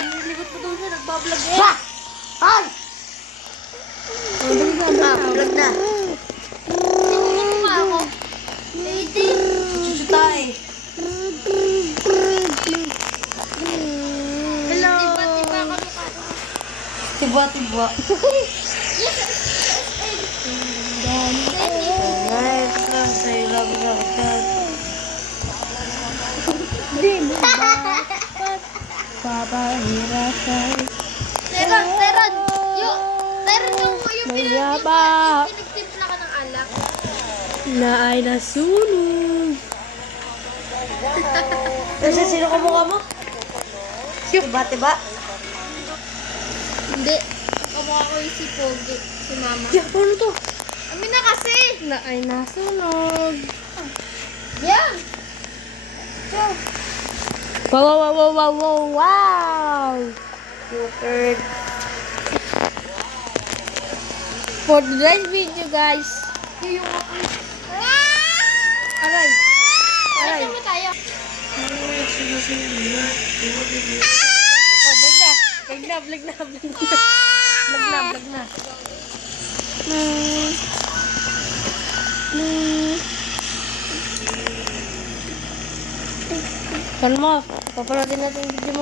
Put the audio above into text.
Nilibot mo doon siya, nagbablog eh. Ha! Ay! Vlog na. Tinulog mo nga ako. Lady. Chuchu tayo. Hello! Tiba-tiba kami ka. Tiba-tiba. Guys, say love love that. Papahirapan. Teron. Teron yung Mayabang. pinagtimpla ka ng alak. Na ay nasunog. Kasi sino ka mukha mo? Tiba-tiba. Hindi. Kamukha ko yung si Pogi. Si Mama. Yeah, paano to? Amin na kasi. Na ay nasunog. Yan. Wow! Super. For today's video, guys. Yung ako. Aray. Aray. Ano tayo? Oh, vlog na. Vlog na. Kan mo, paparating natin yung video mo.